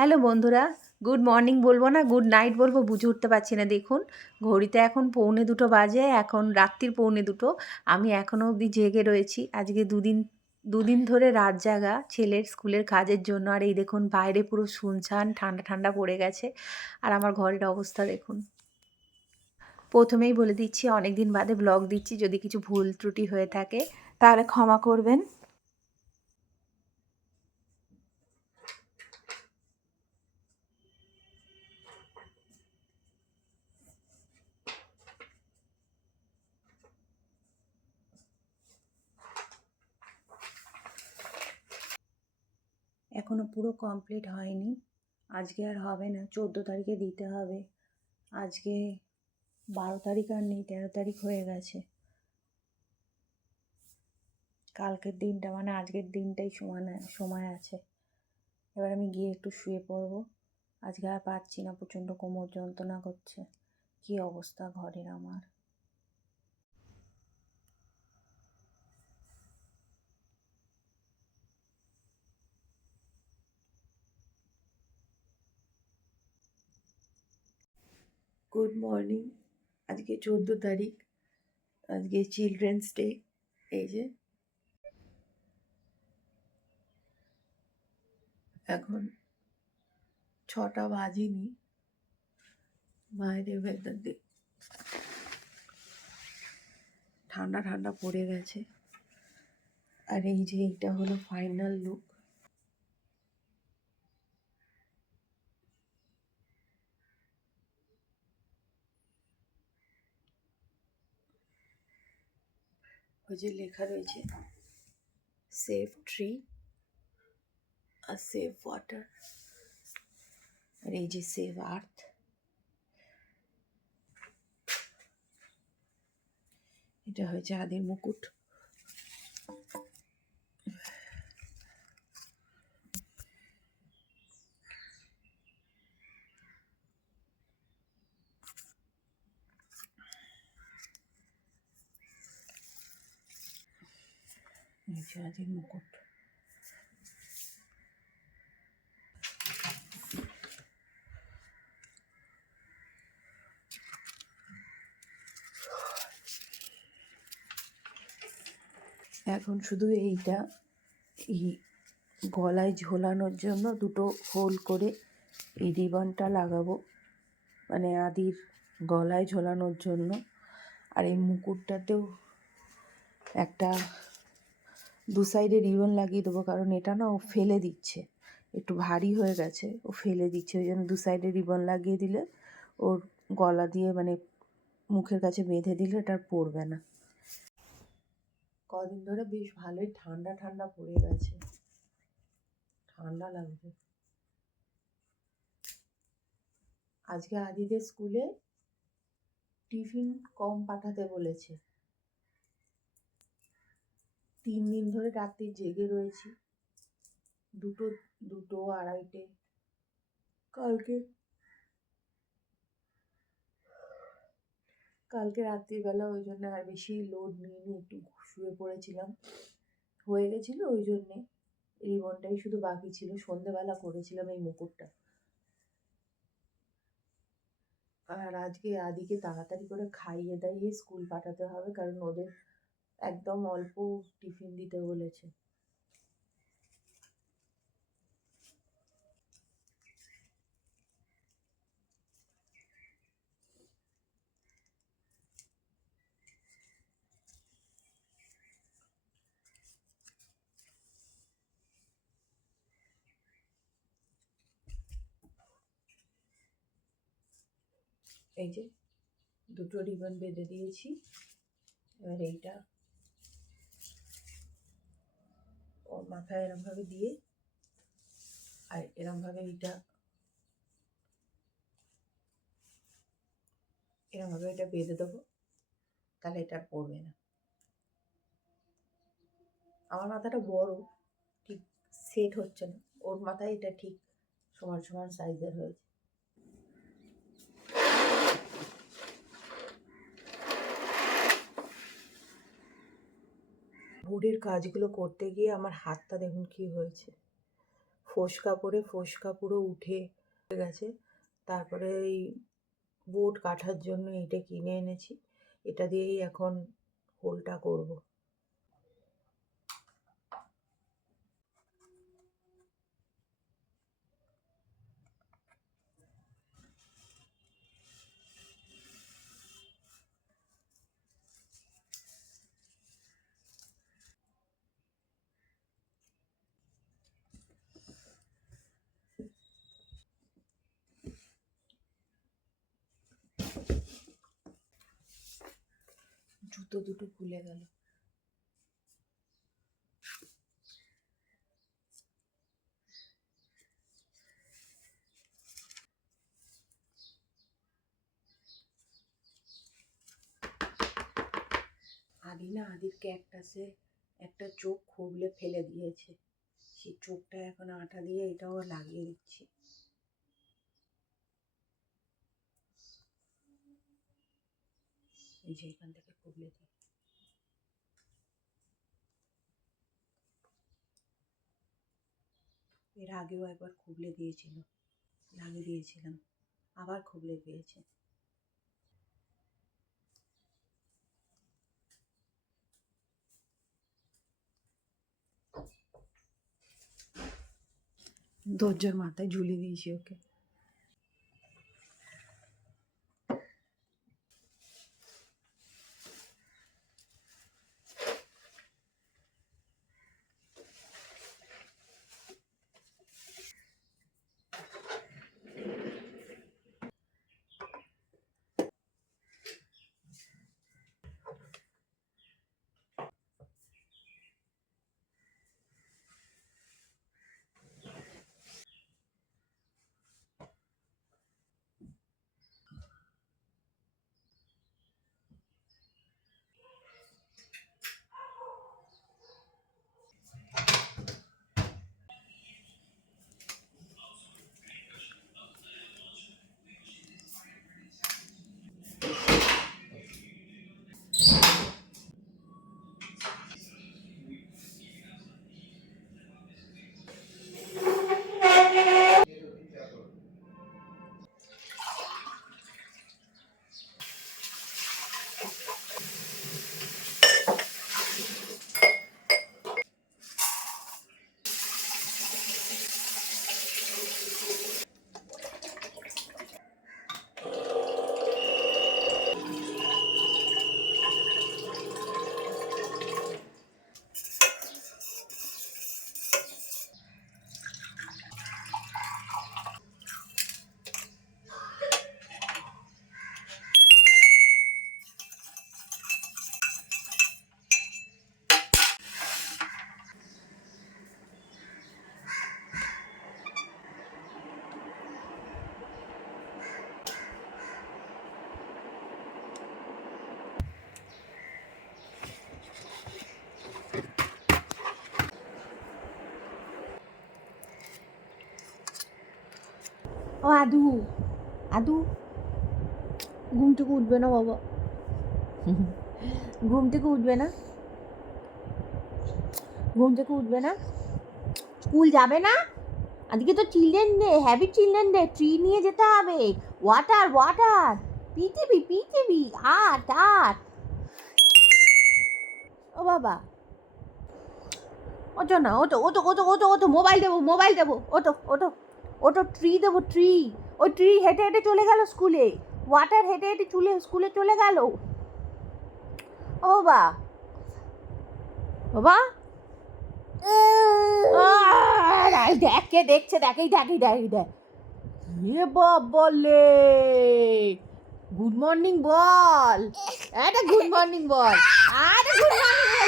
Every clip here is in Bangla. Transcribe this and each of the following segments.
হ্যালো বন্ধুরা, গুড মর্নিং বলব না, গুড নাইট বলব, বুঝে উঠতে পারছি না দেখুন। ঘড়িতে এখন পৌনে দুটো বাজে, এখন রাত্রির পৌনে দুটো। আমি এখনও অবধি জেগে রয়েছি। আজকে দুদিন দুদিন ধরে রাত জাগা ছেলের স্কুলের কাজের জন্য। আর এই দেখুন, বাইরে পুরো শুনছান, ঠান্ডা ঠান্ডা পড়ে গেছে। আর আমার ঘরের অবস্থা দেখুন। প্রথমেই বলে দিচ্ছি অনেক দিন বাদে ব্লগ দিচ্ছি, যদি কিছু ভুল ত্রুটি হয়ে থাকে, তাহলে ক্ষমা করবেন। এখনও পুরো কমপ্লিট হয়নি। আজকে আর হবে না, চোদ্দ তারিখে দিতে হবে। আজকে বারো তারিখ আর নেই, তেরো তারিখ হয়ে গেছে। কালকের দিনটা মানে আজকের দিনটাই সমান, সময় আছে। এবার আমি গিয়ে একটু শুয়ে পড়ব। আজকে আর পাচ্ছি না, প্রচণ্ড কোমর যন্ত্রণা করছে। কী অবস্থা ঘরের আমার? গুড মর্নিং আজকে চোদ্দ তারিখ। আজকে চিলড্রেন্স ডে এই যে। এখন ছটা বাজেনি। বাইরে ওয়েদার দে ঠান্ডা ঠান্ডা পড়ে গেছে। আর এই যে, এইটা হলো ফাইনাল লুক যে লেখা রয়েছে সেভ ট্রি আর সেভ ওয়াটার আর এই যে সেভ আর্থ এটা হয়েছে আদির মুকুট। আদির মুকুট। এখন শুধু এইটা, এই গলায় ঝোলানোর জন্য দুটো হোল করে এই রিবনটা লাগাবো মানে আদির গলায় ঝোলানোর জন্য। আর এই মুকুটটাতেও একটা দু সাইডে রিবন লাগিয়ে দেবো, কারণ এটা না ও ফেলে দিচ্ছে। একটু ভারী হয়ে গেছে, ও ফেলে দিচ্ছে। ওই জন্য দু সাইডে রিবন লাগিয়ে দিলে ওর গলা দিয়ে মানে মুখের কাছে বেঁধে দিলে এটা আর পড়বে না। কদিন ধরে বেশ ভালোই ঠান্ডা ঠান্ডা পড়ে গেছে। ঠান্ডা লাগবে আজকে আদিদের স্কুলে টিফিন কম পাঠাতে বলেছে। তিন দিন ধরে রাত্রি জেগে রয়েছি। দুটো দুটো আড়াইটে। কালকে কালকে রাত্রিবেলা ওই জন্য আর বেশি লোড নিয়ে নিয়ে একটু শুয়ে পড়েছিলাম। হয়ে গেছিল ওই জন্যে। রিবনটাই শুধু বাকি ছিল। সন্ধেবেলা করেছিলাম এই মুকুটটা। আর আজকে আদিকে তাড়াতাড়ি করে খাইয়ে দাইয়ে স্কুল পাঠাতে হবে, কারণ ওদের একদম অল্প টিফিন দিতে বলেছে। এই যে দুটো রিবন বেঁধে দিয়েছি। এবার এইটা ওর মাথায় এরমভাবে দিয়ে, আর এরমভাবে এইটা এরমভাবে এটা বেঁধে দেবো, তাহলে এটা পড়বে না। আমার মাথাটা বড়, ঠিক সেট হচ্ছে না, ওর মাথায় এটা ঠিক সমান সমান সাইজের হয়েছে। বোর্ডের কাজগুলো করতে গিয়ে আমার হাতটা দেখুন কি হয়েছে। ফোসকা পড়ে ফোসকা পুরো উঠে গেছে। তারপরে এই বোট কাঠার জন্য এটা কিনে এনেছি। এটা দিয়েই এখন হোলটা করব। জুতো দুটো খুলে গেল। আদি না আদির ক্যাকটাসে একটা চোখ খুবলে ফেলে দিয়েছে। সেই চোখটা এখন আটা দিয়ে এটাও লাগিয়ে দিচ্ছি। এই যে এখান থেকে খুবলে এর আগেও একবার খুবলে দিয়েছিল লাগিয়ে দিয়েছিলাম, আবার খুবলে দিয়েছে। দরজার মাথায় ঝুলিয়ে দিয়েছি ওকে। আদু। আদু? ঘুম থেকে উঠবে না বাবা। ঘুম থেকে উঠবে না? ঘুম থেকে উঠবে না? স্কুল যাবে না? আজকে তো children day happy children day tree নিয়ে যেতে হবে। ওয়াটার ওয়াটার পিটিবি পিটিবি আট আট। ও বাবা। ওটো না ওটো ওটো ওটো ওটো ওটো মোবাইল দেবো মোবাইল দেবো ওটো ওটো ওটো ট্রি দেবো ট্রি ওই ট্রি হেঁটে হেঁটে চলে গেল স্কুলে। ওয়াটার হেঁটে হেঁটে চুলে, স্কুলে চলে গেল। ও বাবা। বাবা। দেখ দেখছে, দেখ, এই দেখ দেখ এ বলে? গুড মর্নিং বল। এটা গুড মর্নিং বল। আরে গুড মর্নিং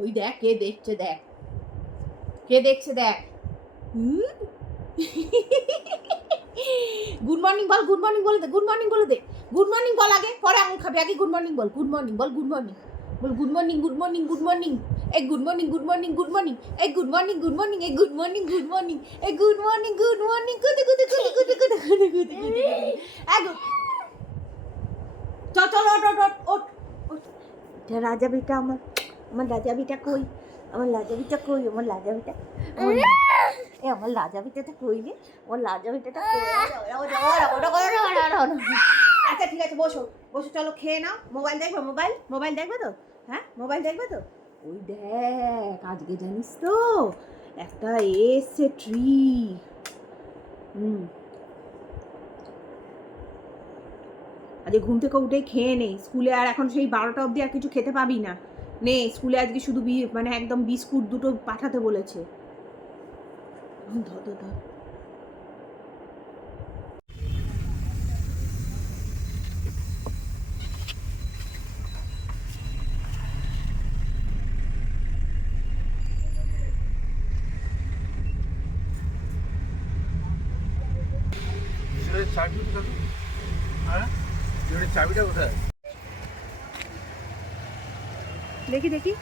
ওই দেখ কে দেখছে দেখ কে দেখছে দেখ গুড মর্নিং বল গুড মর্নিং বলে দে গুড মর্নিং বলে দে গুড মর্নিং বল আগে পরে আঙুল খাবি আগে গুড মর্নিং বল গুড মর্নিং বল গুড মর্নিং বল good morning good morning good morning এই good morning good morning good morning এই গুড মর্নিং গুড মর্নিং এই গুড মর্নিং গুড মর্নিং এই গুড মর্নিং গুড মর্নিং কুদে কুদে কুদে কুদে কুদে কুদে কুদে কুদে এক চল চল ওট ওট ওট ওট এটা রাজাবিটা আমার আমার রাজাবিটা কই? আমার লাজাবিটা কই? আমার লাজাবিটা এ আমার লাজাবিটাটা কই রে? আমার লাজাবিটাটা আচ্ছা ঠিক আছে বসো। বসো চলো খেয়ে নাও। মোবাইল দেখবে? মোবাইল? মোবাইল দেখবে তো? হ্যাঁ? মোবাইল দেখবে তো? ওই দেখ আজকে জানিস তো একটা এসে ট্রি হুম। আজকে ঘুম থেকে উঠে খেয়ে নেই স্কুলে আর এখন সেই বারোটা অবধি আর কিছু খেতে পাবি না। নে স্কুলে আজকে শুধু বি মানে একদম বিস্কুট দুটো পাঠাতে বলেছে। হ্যাঁ? চাবিটা কোথায়? দেখি দেখি।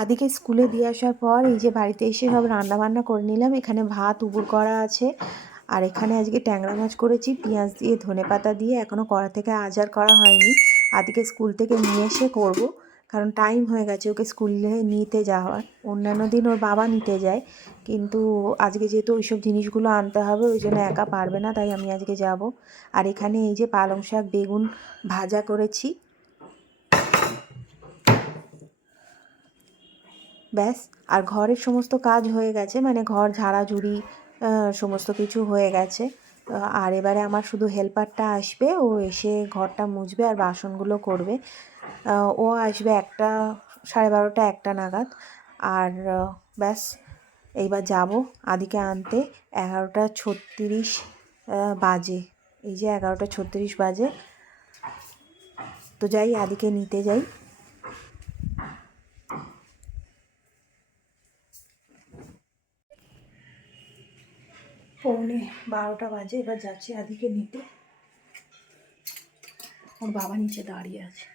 আদিকে স্কুলে দিয়ে আসার পর এই যে বাড়িতে এসে সব রান্না বান্না করে নিলাম। এখানে ভাত, উবুর করা আছে। আর এখানে আজকে ট্যাংরা মাছ করেছি, পেঁয়াজ দিয়ে ধনে পাতা দিয়ে। এখনও কড়া থেকে আজার করা হয়নি। আদিকে স্কুল থেকে নিয়ে এসে করব। কারণ টাইম হয়ে গেছে ওকে স্কুলে নিতে যাওয়ার। অন্যান্য দিন ওর বাবা নিতে যায়, কিন্তু আজকে যেহেতু ওইসব জিনিসগুলো আনতে হবে, ওই জন্য একা পারবে না, তাই আমি আজকে যাব। আর এখানে এই যে পালং শাক, বেগুন ভাজা করেছি। ব্যাস, আর ঘরের সমস্ত কাজ হয়ে গেছে মানে ঘর ঝাড়াঝুড়ি সমস্ত কিছু হয়ে গেছে। আর এবারে আমার শুধু হেল্পারটা আসবে, ও এসে ঘরটা মুছবে আর বাসনগুলো করবে। ও আসবে একটা, সাড়ে বারোটা, একটা নাগাদ। আর ব্যাস, এইবার যাব আদিকে আনতে। এগারোটা ছত্রিশ বাজে। এই যে এগারোটা ছত্রিশ বাজে। তো যাই, আদিকে নিতে যাই। পৌনে বারোটা বাজে, এবার যাচ্ছি আদিকে নিতে। ওর বাবা নিচে দাঁড়িয়ে আছে।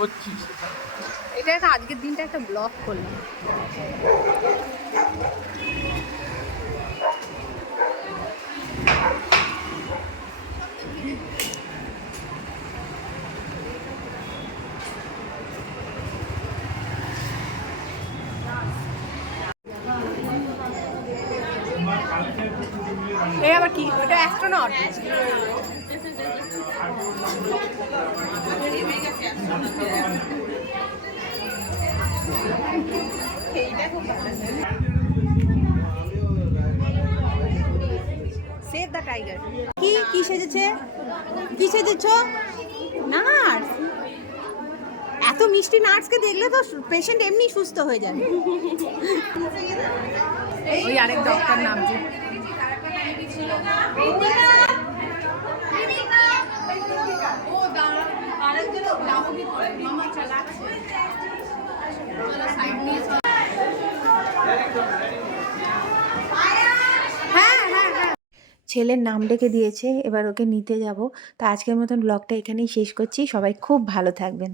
করছিস? এটা একটা আজকের দিনটা একটা ব্লগ করলাম। এই আবার কি? ওটা অ্যাস্ট্রোনট সেভ দ্য টাইগার কি কি সেজেছে? কি সেজেছ? নার্স। এত মিষ্টি নার্সকে দেখলে তো পেশেন্ট এমনি সুস্থ হয়ে ওই আরেক ডক্টর নাম যে হ্যাঁ হ্যাঁ হ্যাঁ ছেলের নাম ডেকে দিয়েছে, এবার ওকে নিতে যাব। তা আজকের মতন ব্লগটা এখানেই শেষ করছি। সবাই খুব ভালো থাকবেন।